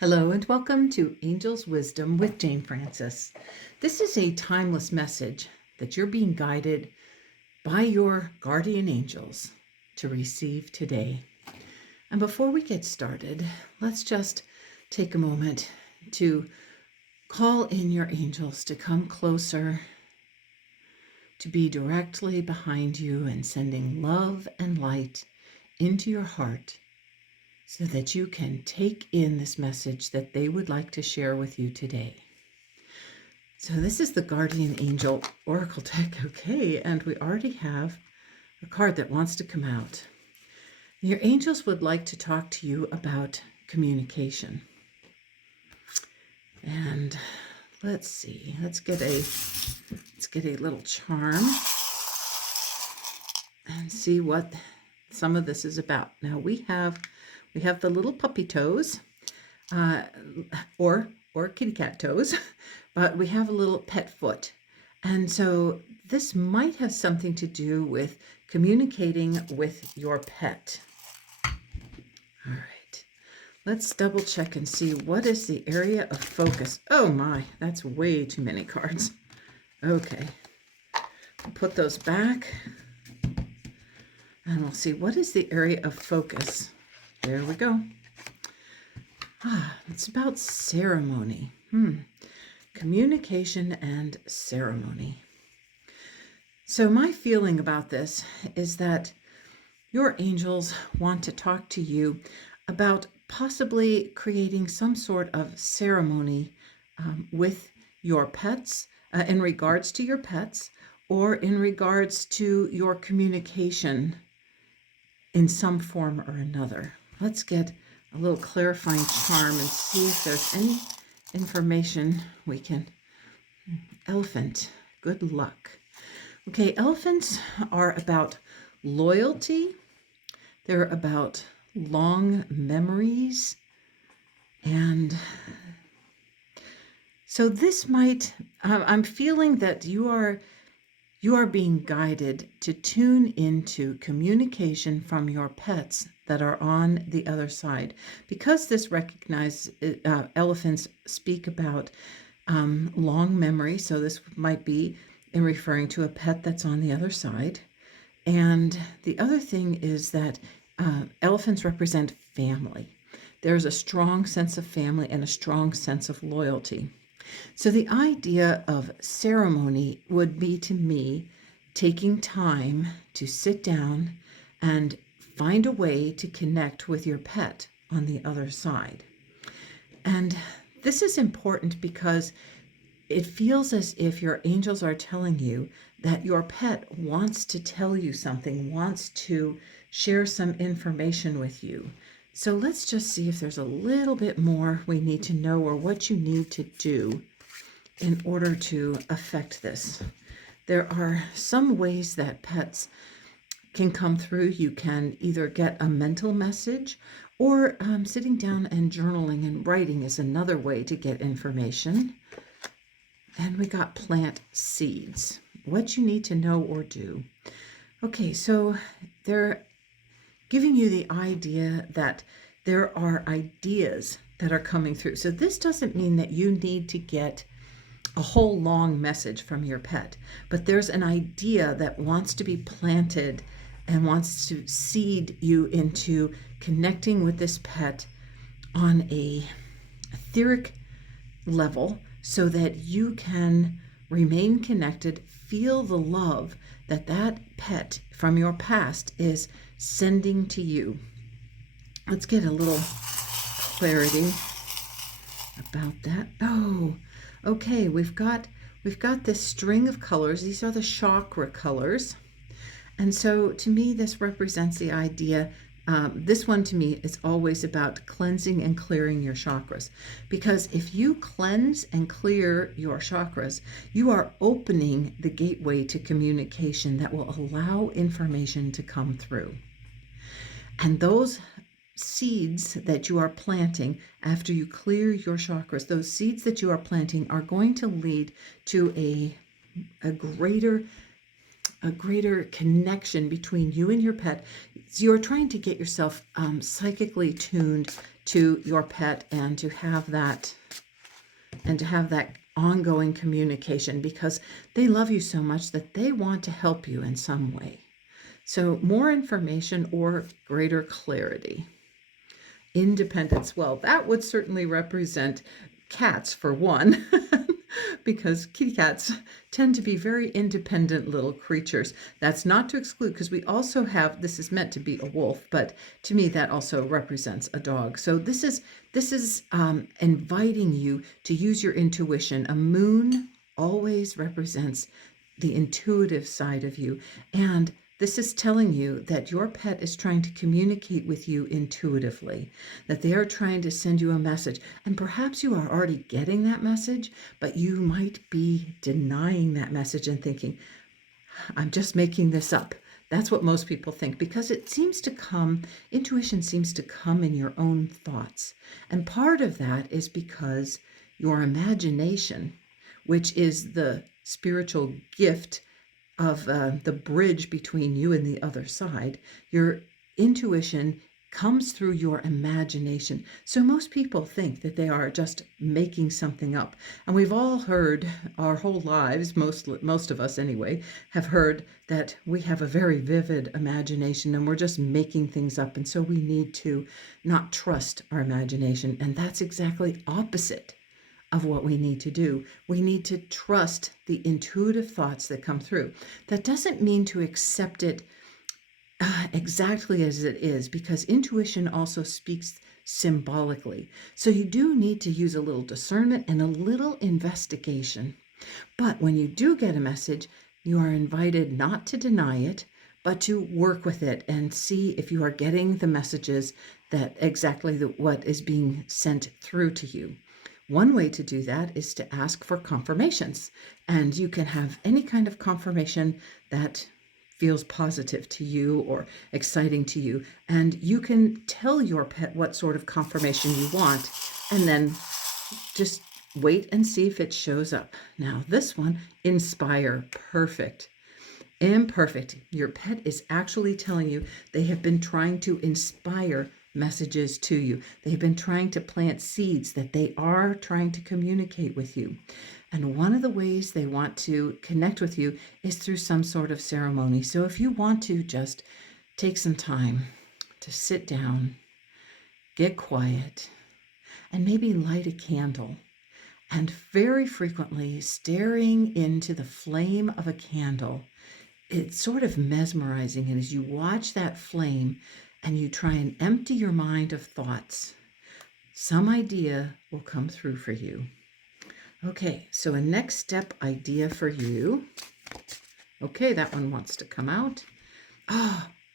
Hello and welcome to Angel's Wisdom with Jane Francis. This is a timeless message that you're being guided by your guardian angels to receive today. And before we get started, let's just take a moment to call in your angels to come closer, to be directly behind you and sending love and light into your heart, so that you can take in this message that they would like to share with you today. So this is the Guardian Angel Oracle deck, okay, and we already have a card that wants to come out. Your angels would like to talk to you about communication. And let's see, let's get a little charm and see what some of this is about. Now we have the little puppy toes, or kitty cat toes, but we have a little pet foot. And so this might have something to do with communicating with your pet. All right, let's double check and see what is the area of focus. Oh my, that's way too many cards. Okay, we'll put those back and we'll see what is the area of focus. There we go. It's about ceremony. Communication and ceremony. So my feeling about this is that your angels want to talk to you about possibly creating some sort of ceremony with your pets, in regards to your pets, or in regards to your communication in some form or another. Let's get a little clarifying charm and see if there's any information we can. Elephant, good luck. Okay, elephants are about loyalty. They're about long memories. And so this might, I'm feeling that you are being guided to tune into communication from your pets that are on the other side. Because this recognizes elephants speak about long memory, so this might be in referring to a pet that's on the other side. And the other thing is that elephants represent family. There's a strong sense of family and a strong sense of loyalty. So the idea of ceremony would be, to me, taking time to sit down and find a way to connect with your pet on the other side. And this is important because it feels as if your angels are telling you that your pet wants to tell you something, wants to share some information with you. So let's just see if there's a little bit more we need to know, or what you need to do in order to affect this. There are some ways that pets can come through. You can either get a mental message, or sitting down and journaling and writing is another way to get information. And we got plant seeds, what you need to know or do. Okay, so they're giving you the idea that there are ideas that are coming through. So this doesn't mean that you need to get a whole long message from your pet, but there's an idea that wants to be planted and wants to seed you into connecting with this pet on a etheric level, so that you can remain connected, feel the love that that pet from your past is sending to you. Let's get a little clarity about that. Oh, okay, we've got this string of colors. These are the chakra colors. And so to me, this represents the idea, this one to me is always about cleansing and clearing your chakras. Because if you cleanse and clear your chakras, you are opening the gateway to communication that will allow information to come through. And those seeds that you are planting after you clear your chakras, those seeds that you are planting are going to lead to a greater connection between you and your pet. So you're trying to get yourself psychically tuned to your pet and to have that ongoing communication, because they love you so much that they want to help you in some way. So more information or greater clarity. Independence. Well, that would certainly represent cats for one, because kitty cats tend to be very independent little creatures. That's not to exclude, because we also have, this is meant to be a wolf, but to me that also represents a dog. So this is inviting you to use your intuition. A moon always represents the intuitive side of you, and this is telling you that your pet is trying to communicate with you intuitively, that they are trying to send you a message. And perhaps you are already getting that message, but you might be denying that message and thinking, I'm just making this up. That's what most people think, because it seems to come, intuition seems to come in your own thoughts. And part of that is because your imagination, which is the spiritual gift of the bridge between you and the other side, your intuition comes through your imagination. So most people think that they are just making something up. And we've all heard our whole lives, most of us anyway, have heard that we have a very vivid imagination and we're just making things up. And so we need to not trust our imagination. And that's exactly opposite of what we need to do. We need to trust the intuitive thoughts that come through. That doesn't mean to accept it exactly as it is, because intuition also speaks symbolically. So you do need to use a little discernment and a little investigation. But when you do get a message, you are invited not to deny it, but to work with it and see if you are getting the messages that exactly what is being sent through to you. One way to do that is to ask for confirmations, and you can have any kind of confirmation that feels positive to you or exciting to you, and you can tell your pet what sort of confirmation you want, and then just wait and see if it shows up. Now this one, inspire, perfect. Imperfect. Your pet is actually telling you they have been trying to inspire messages to you. They've been trying to plant seeds that they are trying to communicate with you. And one of the ways they want to connect with you is through some sort of ceremony. So if you want to just take some time to sit down, get quiet, and maybe light a candle, and very frequently staring into the flame of a candle, it's sort of mesmerizing. And as you watch that flame and you try and empty your mind of thoughts, some idea will come through for you. Okay, so a next step idea for you. Okay, that one wants to come out.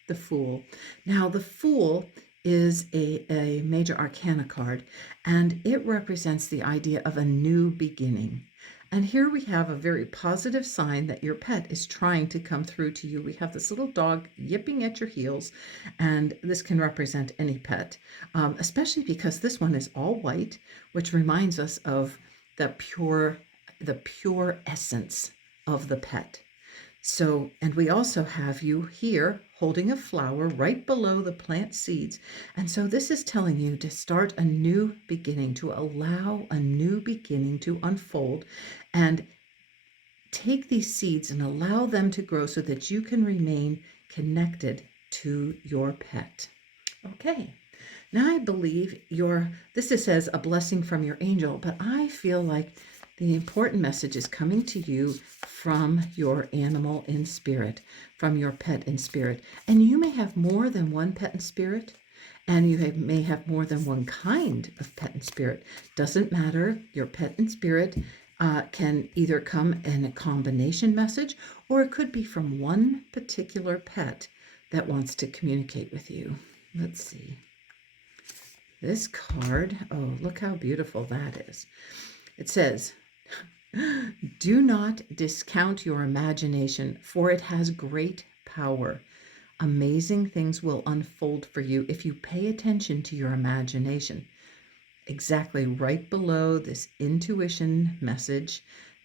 The Fool. Now, the Fool is a major arcana card, and it represents the idea of a new beginning. And here we have a very positive sign that your pet is trying to come through to you. We have this little dog yipping at your heels, and this can represent any pet, especially because this one is all white, which reminds us of the pure essence of the pet. So, and we also have you here holding a flower right below the plant seeds. And so this is telling you to start a new beginning, to allow a new beginning to unfold, and take these seeds and allow them to grow so that you can remain connected to your pet. Okay. Now I believe this says a blessing from your angel, but I feel like the important message is coming to you from your animal in spirit, from your pet in spirit. And you may have more than one pet in spirit, and you may have more than one kind of pet in spirit. Doesn't matter. Your pet in spirit can either come in a combination message, or it could be from one particular pet that wants to communicate with you. Let's see. This card, oh, look how beautiful that is. It says, do not discount your imagination, for it has great power. Amazing things will unfold for you if you pay attention to your imagination. Exactly right below this intuition message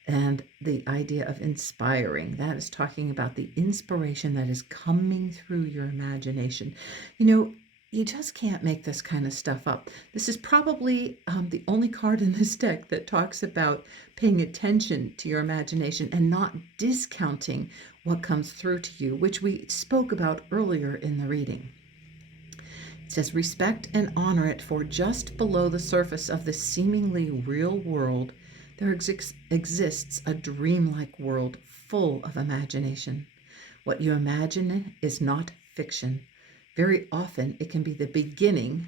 and the idea of inspiring. That is talking about the inspiration that is coming through your imagination. You know, you just can't make this kind of stuff up. This is probably the only card in this deck that talks about paying attention to your imagination and not discounting what comes through to you, which we spoke about earlier in the reading. It says, respect and honor it, for just below the surface of this seemingly real world, there exists a dreamlike world full of imagination. What you imagine is not fiction. Very often it can be the beginning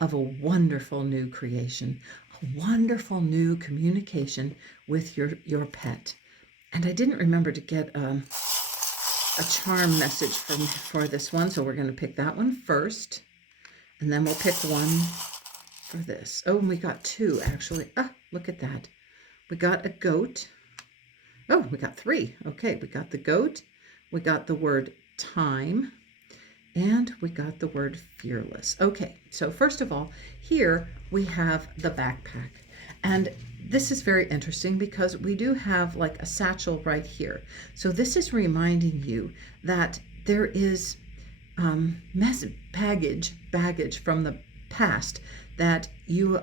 of a wonderful new creation, a wonderful new communication with your pet. And I didn't remember to get a charm message for this one, so we're going to pick that one first, and then we'll pick one for this. Oh, and we got two actually. Ah, look at that. We got a goat. Oh, we got three. Okay, we got the goat, we got the word time, and we got the word fearless. Okay, so first of all, here we have the backpack. And this is very interesting because we do have like a satchel right here. So this is reminding you that there is baggage from the past that you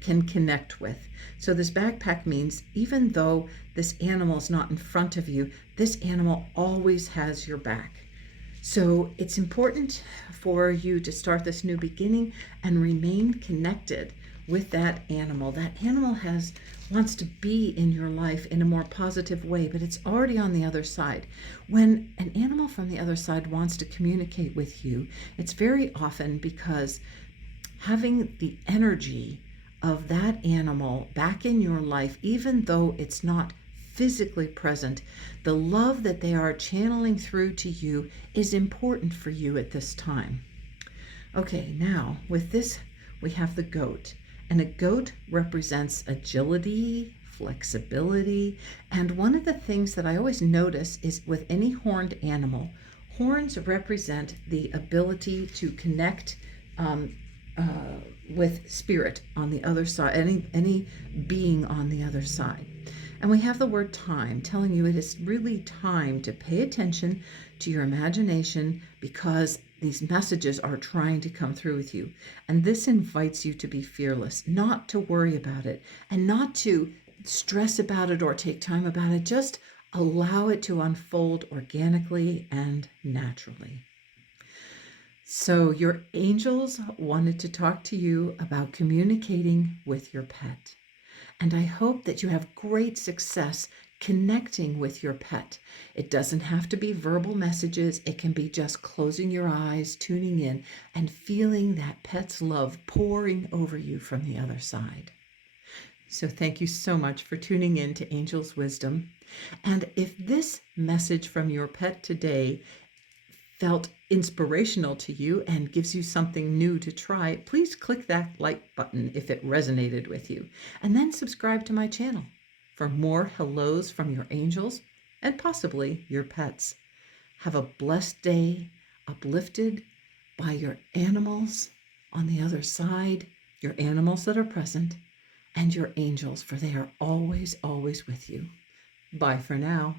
can connect with. So this backpack means even though this animal is not in front of you, this animal always has your back. So it's important for you to start this new beginning and remain connected with that animal. That animal wants to be in your life in a more positive way, but it's already on the other side. When an animal from the other side wants to communicate with you, it's very often because having the energy of that animal back in your life, even though it's not physically present, the love that they are channeling through to you is important for you at this time. Okay, now with this, we have the goat. And a goat represents agility, flexibility, and one of the things that I always notice is with any horned animal, horns represent the ability to connect with spirit on the other side, any being on the other side. And we have the word time, telling you it is really time to pay attention to your imagination because these messages are trying to come through with you. And this invites you to be fearless, not to worry about it and not to stress about it or take time about it. Just allow it to unfold organically and naturally. So your angels wanted to talk to you about communicating with your pet. And I hope that you have great success connecting with your pet. It doesn't have to be verbal messages. It can be just closing your eyes, tuning in, and feeling that pet's love pouring over you from the other side. So thank you so much for tuning in to Angel's Wisdom. And if this message from your pet today felt inspirational to you and gives you something new to try, please click that like button if it resonated with you. And then subscribe to my channel for more hellos from your angels and possibly your pets. Have a blessed day, uplifted by your animals on the other side, your animals that are present, and your angels, for they are always, always with you. Bye for now.